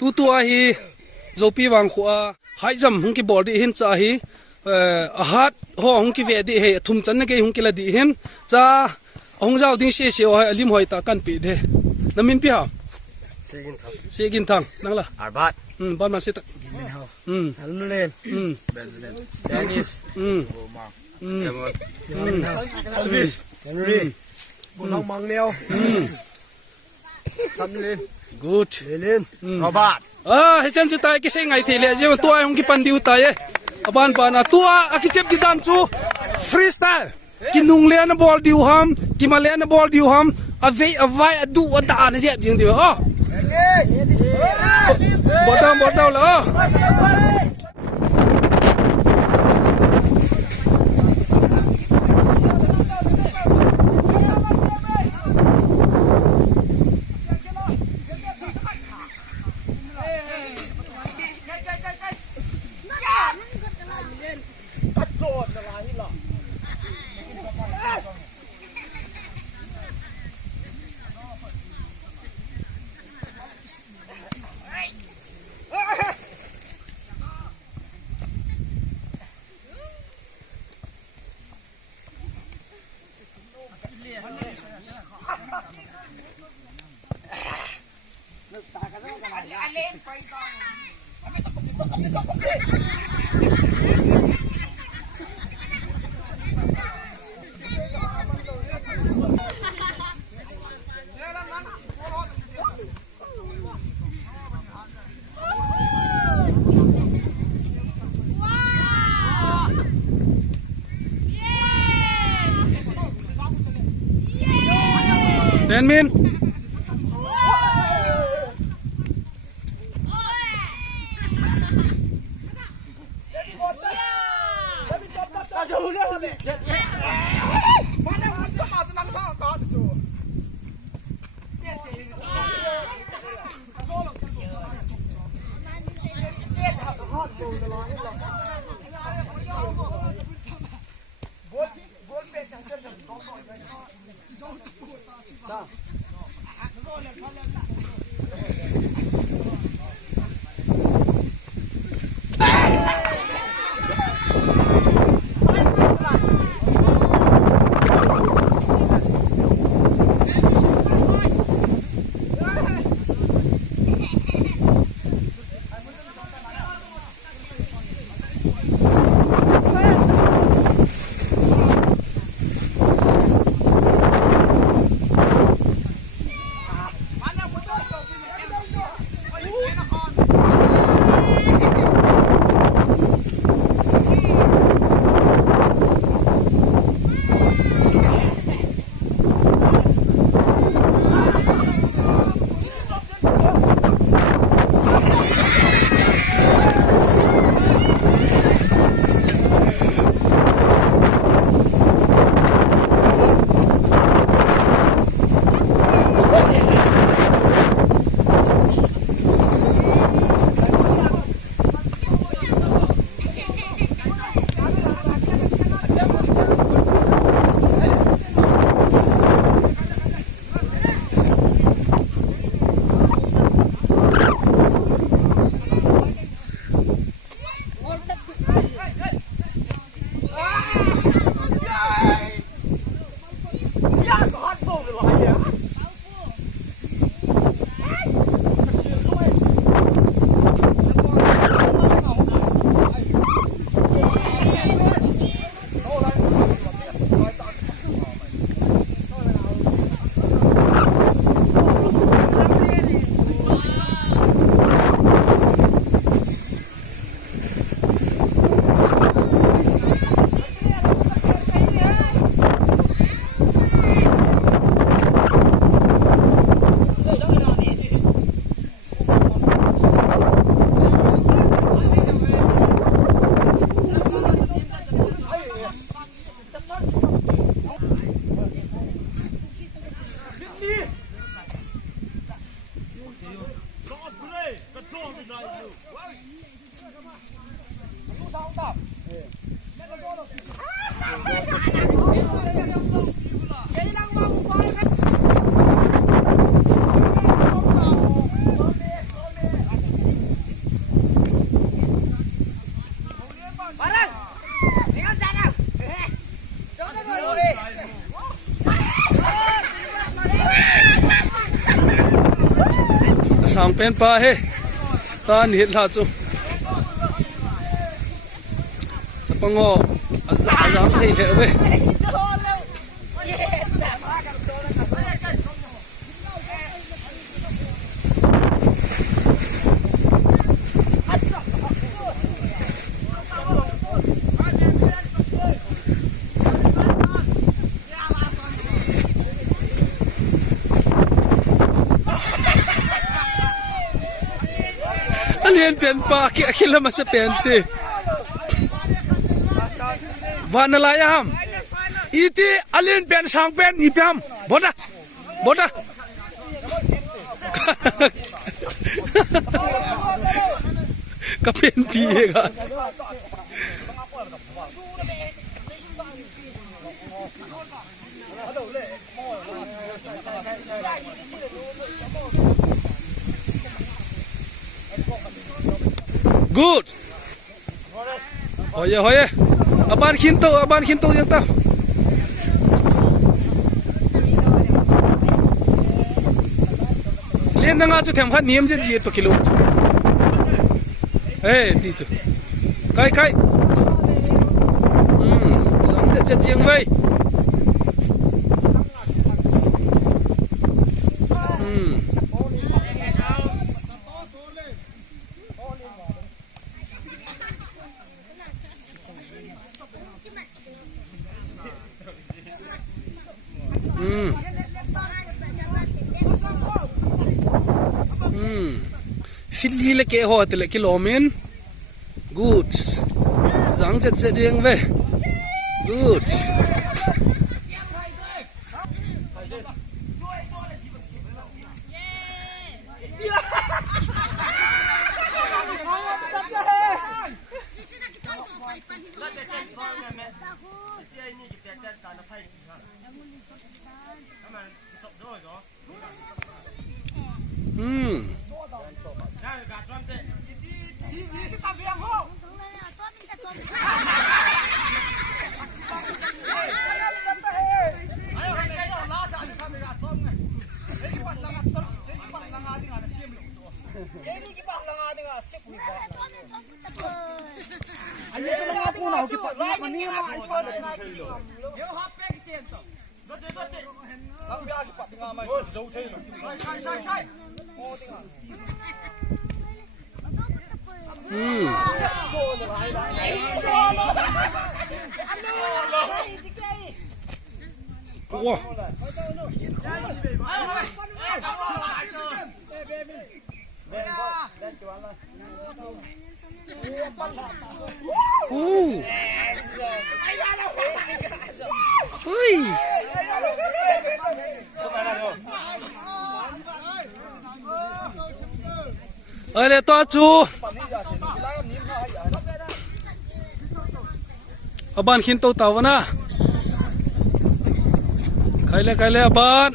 tu hi zopi wang khuwa hai jam hung ki body hin cha hi a hat ho hung ki ve di he thum chan na ke hung ki la di hin cha hung jaw ding se se ho lim hoi ta kan pi de namin pi ha segin thang nang la arbat ban man se ta almulen benjamin stanis boma samuel alvis henry bunong mangneo samlin good lelin robert he chan chu tai ki se ngai the le je tu ai hung ki pan diu ta ye aban pa na tua akichep di dan chu freestyle ki nung le na ball diu ham ki ma le na ball diu ham a vai a du a da na je ding diu oh bot down la Benmin pen pa he tan hit la chu chapango azam thei le we alien pen pa ki akila masa pente Vanalayam iti alien pen sang pen ipam boda boda kapen piega good hoye hoye aban kinto yang ta len na nga chu them khat niam je ji to kilo eh ti chu kai kai sang chat chiang vai Fili le ke ho tele kilomin good zang chat ding ve good Wow. Ui. Ale to chu. Aban khin to tawana. Kaile aban.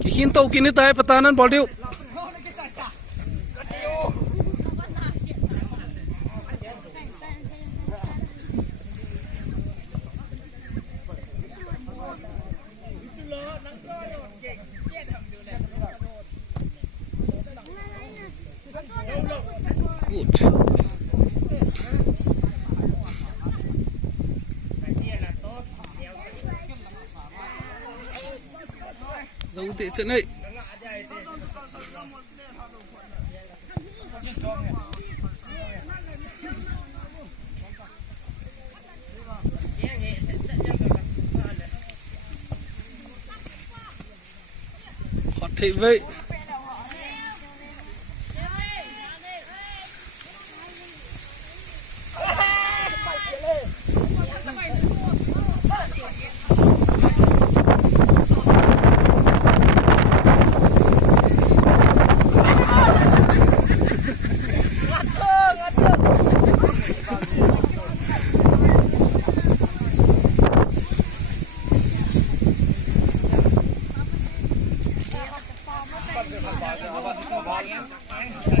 Ki khin to kini tai patanan boldiu. Dấu tệ trận này. Hot thị vậy.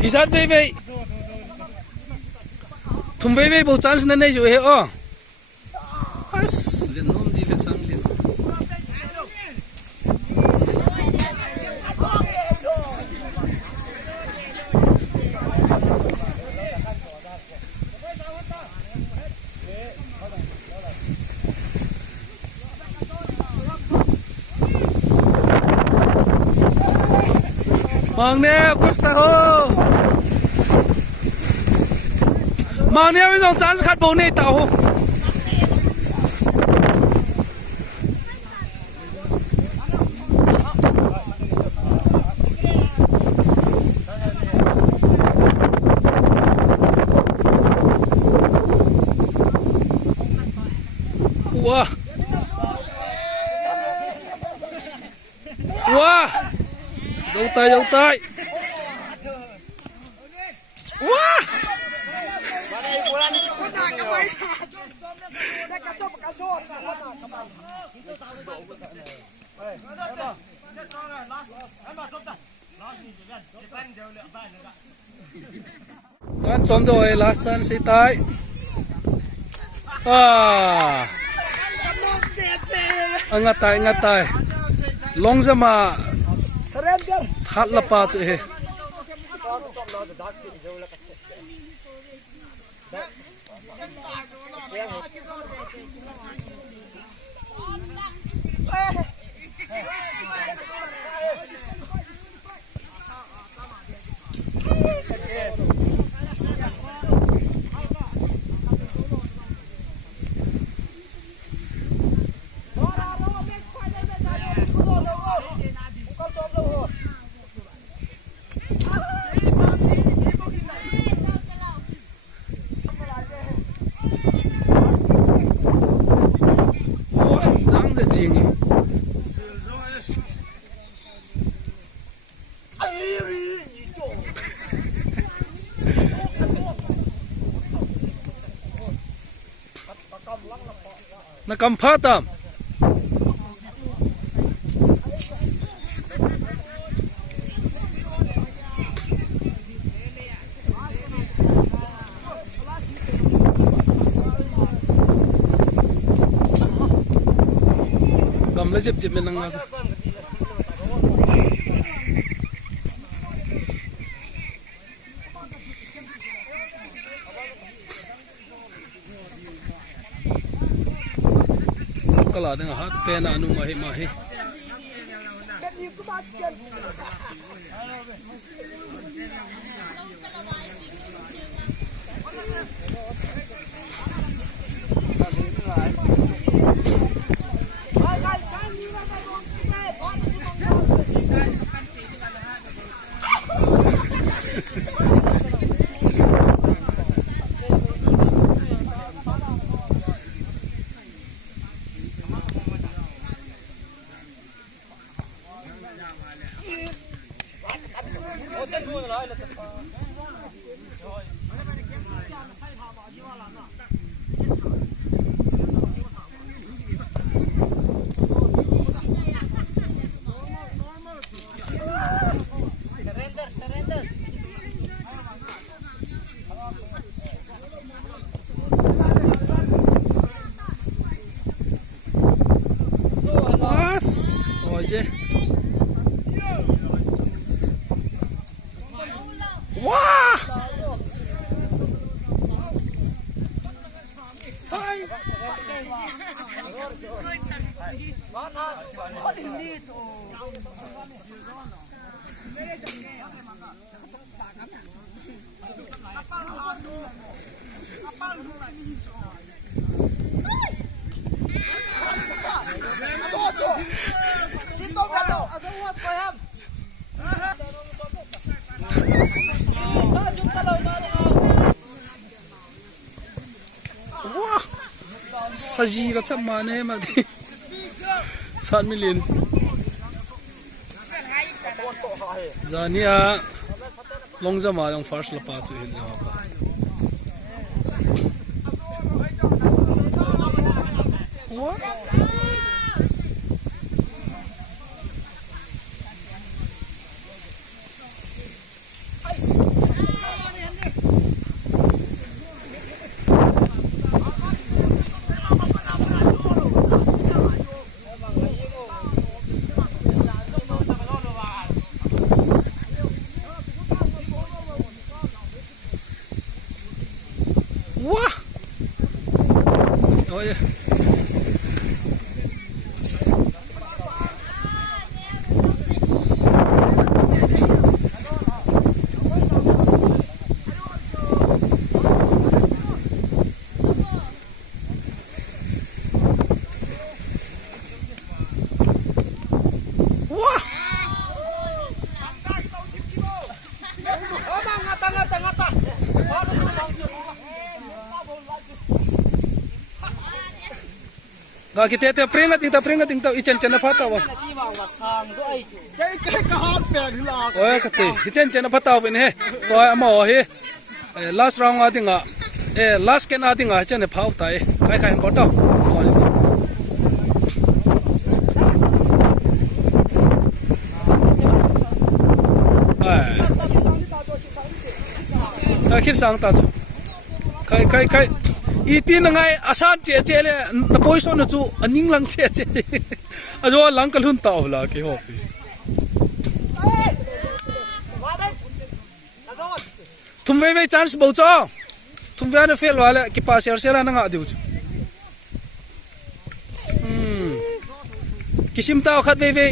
Isat vei vei thum vei vei bo chance na nei ju he o as le nom ji le sang le mang nè costa ho mang nè với dòng chán khát bầu này tàu ho wow wow dấu tay wow Tuan som rồi last chance si tay angat tay long zama hat la pa che he na kampatam gamla jep men nang asa kala deng hat pena anu mahi Oye. Wah. Wah, saji ka chap mane ma di 7 million zania longzama yang first la pa chu hin ja ba wah oh yeah kita te prenga ting ta ichen chen na phata wa cái hot bèn thì là oi ka te ichen chen na phata wa ne to ama he last round a dinga last ken a dinga chen ne phau ta kai bo to khit sang ta kai itin ngai asan che le na poison na chu aning lang che ajo lang kalhun ta hola ke ho tum ve chance bo cho tum ve na fail wala ki pa ser na nga diu kisim ta khat ve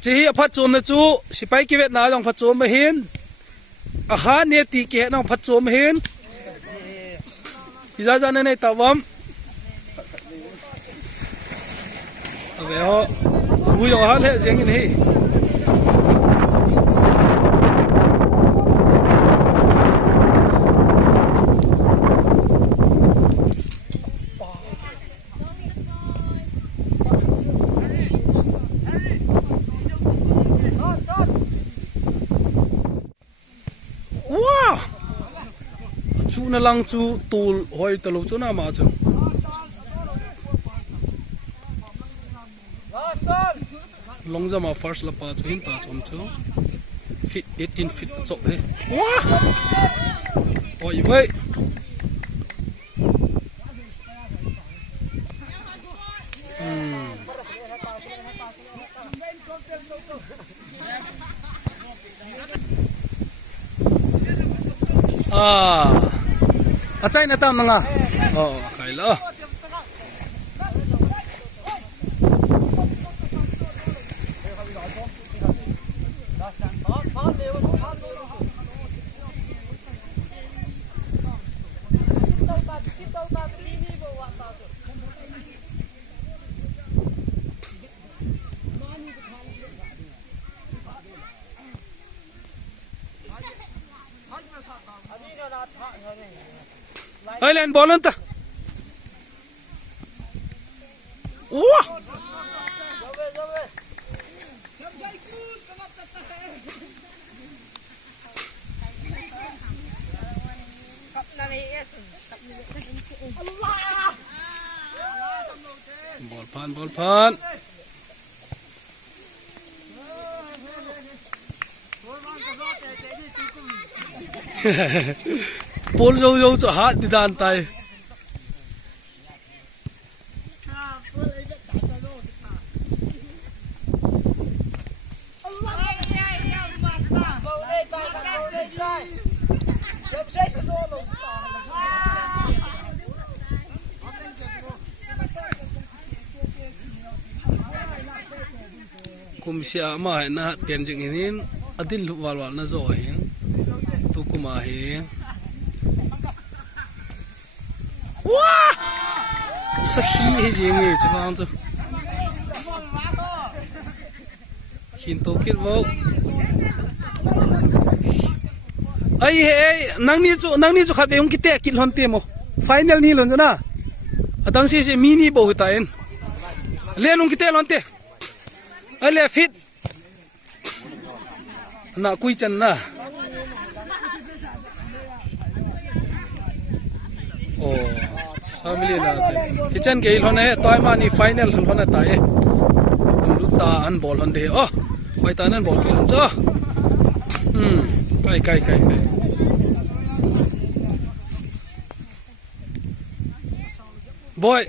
chỉ phát chôm na chú sipai ki vet na dong phát chôm hin a ha ne ti ke nong phát chôm hin iza jana nei tawam ave ho hu yo ha le jeng in hi chú na lang chú tul hoi talo chú na ma chú long jama first la pa chú hin ta chom chú fit 18 fit chop he wa oi wei achai na tam nga khai lo ai lên ball lên ta wow ball pan bol dâu cho hát đi đàn tay kum sia ma na pian jing in adil wal na zo hin tu kuma hi wow sakhi he jing e chang chu hin to kit wo ai he nang ni chu khat eung ki te kil hon te mo final ni lon na adang se mini bo ta en lenung ki te lon te ale fit na kui chan na family na che kitchen ke ilhone toy mani final hone ta e luta an ball on de khoi ta nan ball kilon cho kai boy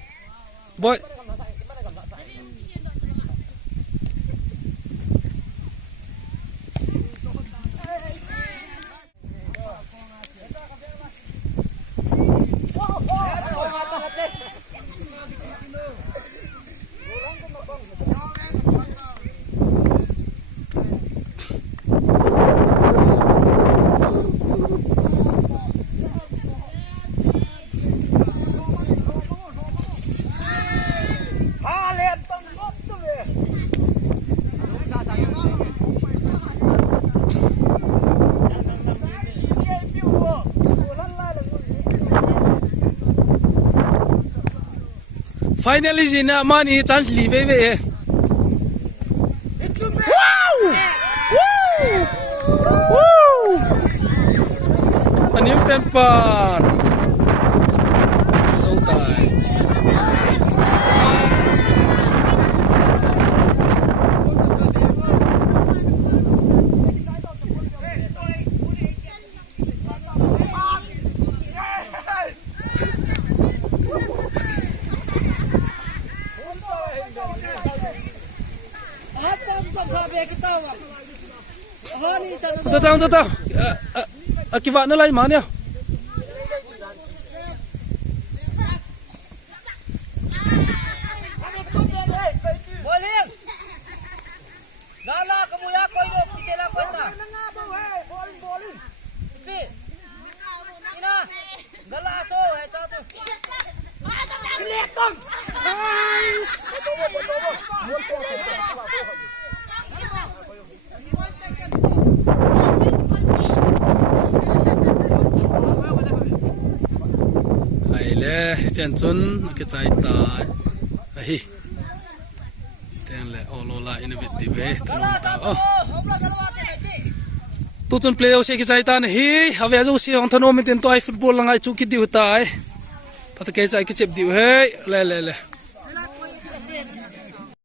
finally zina mani chance li ve ve wow wow anim pen pan so tai Tao akiva na lai mania Boleh. Lala kamu ya kau itu kita lah kau tak. Boleh. Tapi, ina, gala so, satu. Kelihatan. chen chun ke chai ta hi ten le olola in a bit di ve tu chun play o se ke chai ta hi have zo si hong thano min ten to ai football langai chu ki diu tai pat ke chai ki chep diu he le